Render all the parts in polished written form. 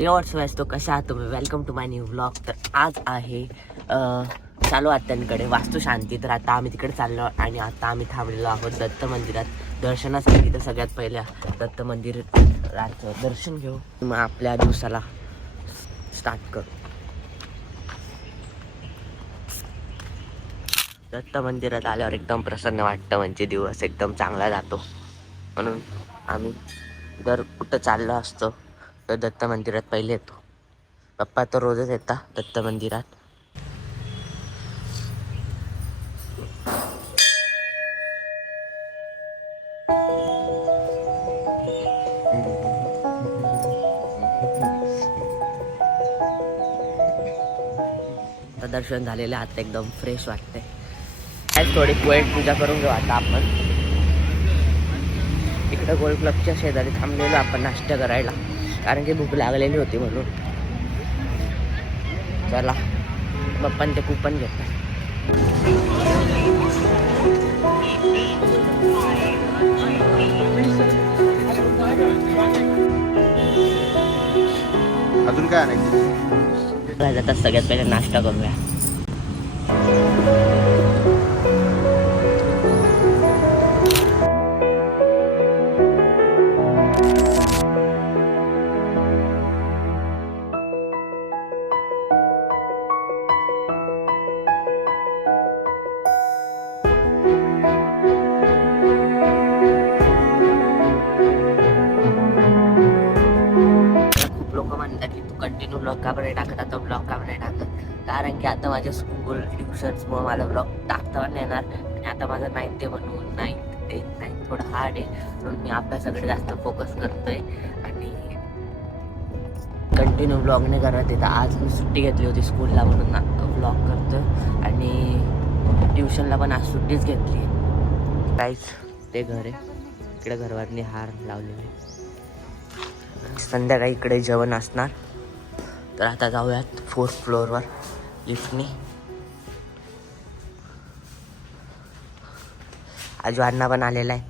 तो कशा आहात तुम्ही? Welcome to my new vlog. तर आज आहे चालू आत्यांकडे वास्तुशांती. तर आता आम्ही तिकडे चाललो आणि आता आम्ही थांबलेलो आहोत दत्त मंदिरात दर्शनासाठी. तर सगळ्यात पहिल्या दत्त मंदिराचं दर्शन घेऊ, मग आपल्या दिवसाला स्टार्ट करू. दत्त मंदिरात आल्यावर एकदम प्रसन्न वाटतं, म्हणजे दिवस एकदम चांगला जातो. म्हणून आम्ही जर कुठं चाललो असतो तर दत्त मंदिरात पहिले येतो. पप्पा तर रोजच येतात दत्त मंदिरात. आता दर्शन झालेलं, आता एकदम फ्रेश वाटतंय. थोडी पोएट पूजा करून घेऊ आता आपण. इकडं गोल्ड क्लबच्या शेजारी थांबलेलो आपण नाश्ता करायला, कारण की भूक लागलेली होती म्हणून. चला पप्पांनी ते कुपन घेतलं. अजून काय आणायचं? आता सगळ्यात पहिले नाश्ता करूया. कंटिन्यू ब्लॉग का बरं टाकत, आता ब्लॉग का बरं टाकत, कारण की आता माझ्या स्कूल ट्युशन्समुळे मला ब्लॉग टाकता पण येणार. आणि आता माझं 9th म्हणून 9th थोडं हार्ड आहे, म्हणून मी अभ्यासाकडे जास्त फोकस करतोय आणि कंटिन्यू ब्लॉग नाही करत येतं. आज मी सुट्टी घेतली होती स्कूलला, म्हणून ब्लॉग करतोय. आणि ट्युशनला पण आज सुट्टीच घेतली. काहीच ते घर आहे, इकडे घरवारणी हार लावलेले. संध्याकाळी इकडे जेवण असणार. तर आता जाऊयात 4th फ्लोअरवर लिफ्टनी. आजू अण्णा पण आलेला आहे.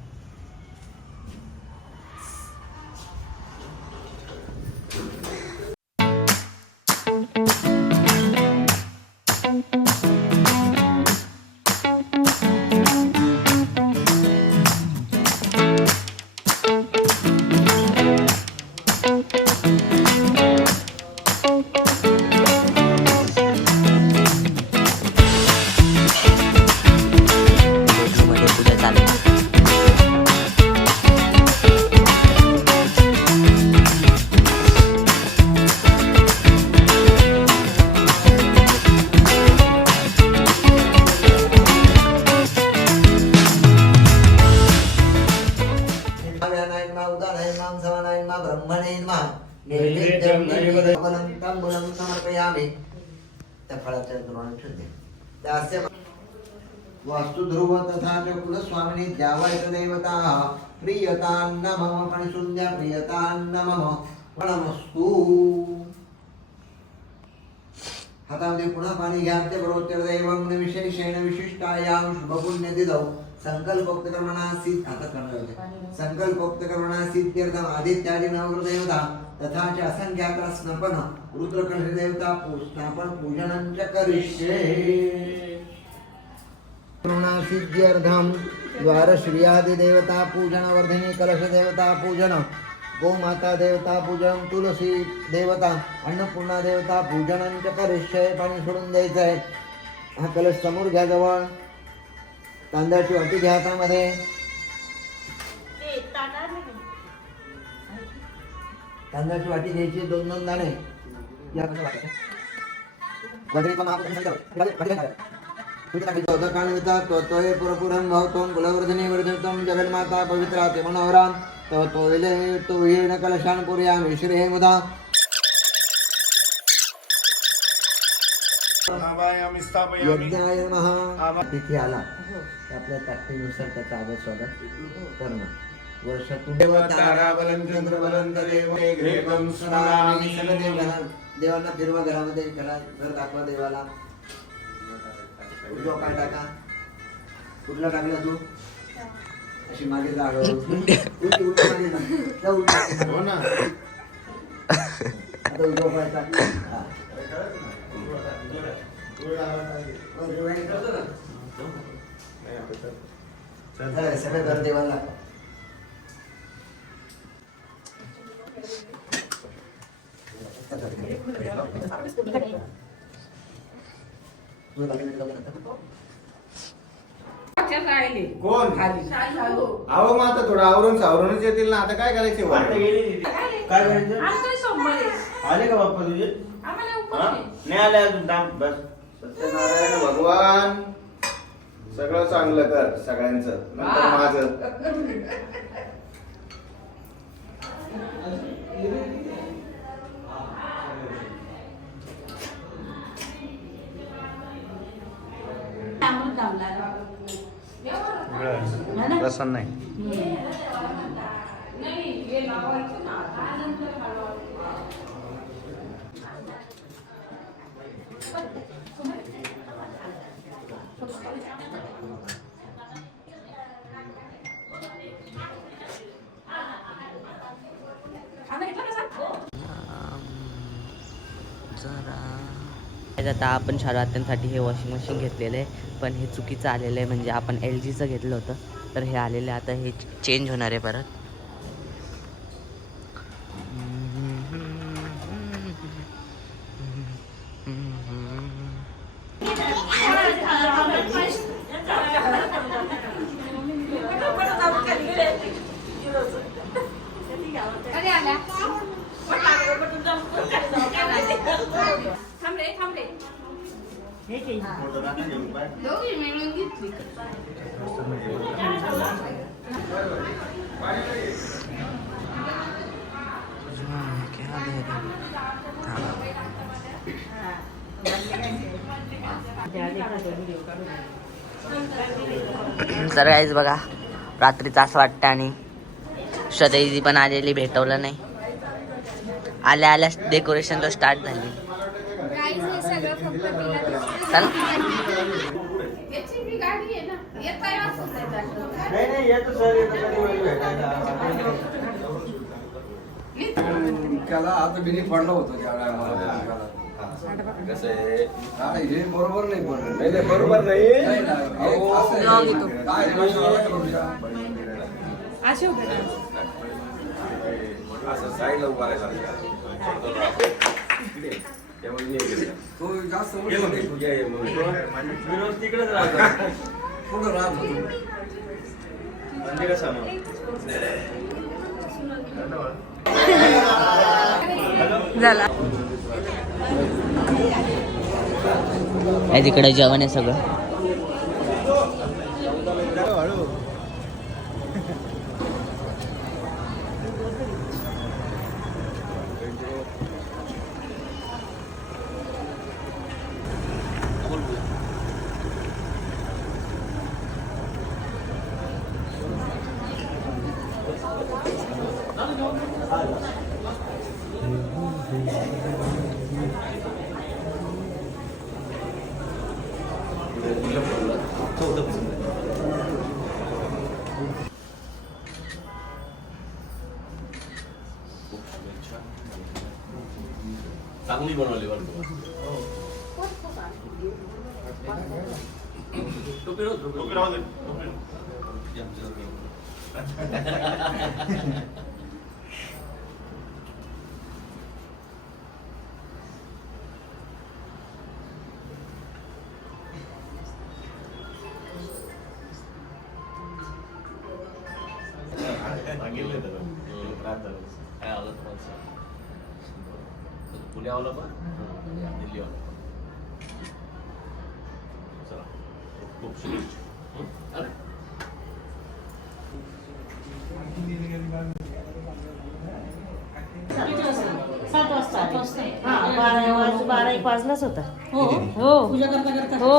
वास्तु ध्रुव तथा च कुलस्वामिनी द्यावायत देवता प्रियतान्न मम परिशुद्ध्या प्रियतान्न मम वणमस्तु. हातामध्ये पुन्हा पाणी घ्या. ते बरोबर दैवं विशेषेण विशिष्टायां शुभपुण्यतिथौ संकल्पोक्तकर्मणा सिद्ध आता करणार संकल्पोक्तकर्मणा सिद्ध्यर्थम आदित्यादि नवग्रह देवता तथा च असंख्यात स्नपन रुद्रकलश देवता स्नापन पूजनं च करिष्ये. करुणा सिद्ध्यर्थम द्वारश्रियादि देवता पूजन वर्धिनी कलश देवता पूजन गोमाता देवता पूजन तुलसी देवता अन्नपूर्णा देवता पूजनं च करिष्ये. पाणी सोडून द्यायचं आहे. हा कलश समोर घ्या जवळ. तांदळाची वाटी घ्या हातामध्ये. तांदळाची वाटी घ्यायची 2-2 दाणे. या जगन्माता पवित्रा ते मनोहराम तो येण कलशान पुर्यामि श्री मुदा. यज्ञाय नमः. तिथे आला आपल्या ताकदीनुसार त्याचा आदर स्वागत करणं. वर्षातून देवांना फिरवा घरामध्ये. घर दाखवा देवाला. काय टाका. कुठला टाकला तू? अशी मागे जागा. हो ना. आता झोपायचा. हा. सगळं घर देवाला कोण अहो मग आता थोडं आवरूनच येतील ना. आता काय करायचे काय करायचं आले का बाप्पा तुझे नाही आले अजून थांब बस. सत्यनारायण भगवान सगळं चांगलं कर सगळ्यांचं नंतर माझं. प्रसन्न आहे. आता आपण शाळांसाठी हे वॉशिंग मशीन घेतलेलं आहे, पण हे चुकीचं आलेलं आहे. म्हणजे आपण LGचं घेतलं होतं, तर हे आलेलं आहे. आता हे चेंज होणार आहे परत. मिळून घेतली. तर गाईज बघा, रात्रीचं असं वाटतं आणि श्रद्धेजी पण आलेली, भेटवलं नाही. आल्या आल्या डेकोरेशन तर स्टार्ट झाली. चल त्याला आता बिनी पडलं होतं हे बरोबर नाही पडलं. नाही बरोबर नाही. साईडला उभा राहायला तो जास्त तिकडेच राहतो. पुढं राहत होतो. तिकडे जेवण आहे सगळं. चांगली बनवली बरं. टोपी राहू दे. पुण्यावाला पण दिल्लीवाला चला खूप शुभेच्छा. अरे सात वाजता 12 वाजलाच होता. हो हो पूजा करता करता हो.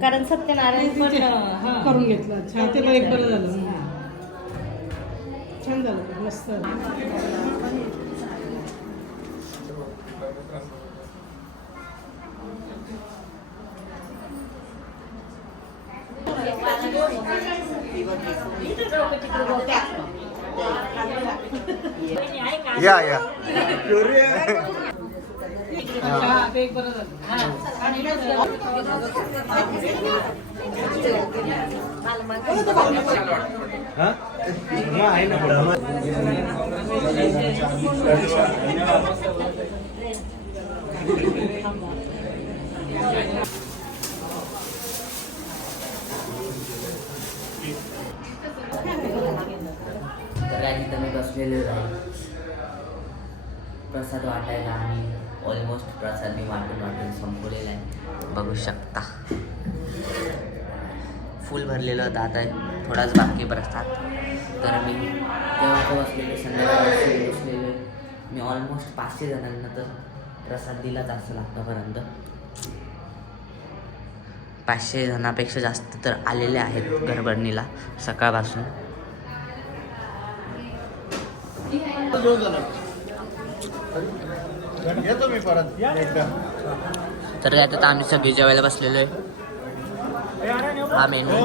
कारण सत्यनारायण पण करून घेतलं. छान, ते एक बरं झालं. छान झालं, मस्त. या या तर काय तिथं मी बसलेलो आहे प्रसाद वाटायला आणि ऑलमोस्ट प्रसाद मी वाटून संपवलेला आहे बघू शकता. फुल भरलेलं होतं, आता थोडाच बाकी प्रसाद. तर मी तेव्हा बसलेले संध्याकाळी बसलेले मी ऑलमोस्ट 500 जणांना तर प्रसाद दिलाच असेल आतापर्यंत. 500 जणांपेक्षा जास्त तर आलेले आहेत गरबरणीला सकाळपासून. येतो मी परत एकदा. तर आता आम्ही सगळे जेवायला बसलेलो आहे. हा मेनू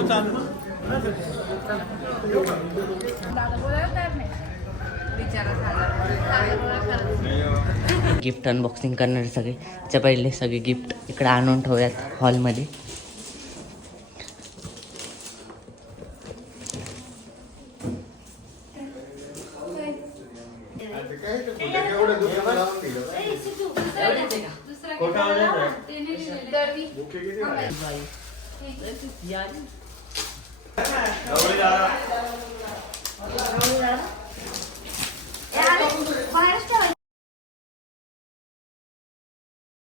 गिफ्ट अनबॉक्सिंग करणारे सगळे त्याच्या पहिले सगळे गिफ्ट इकडे आणून ठेवूयात हॉलमध्ये. बाहेरच ठेवायचं.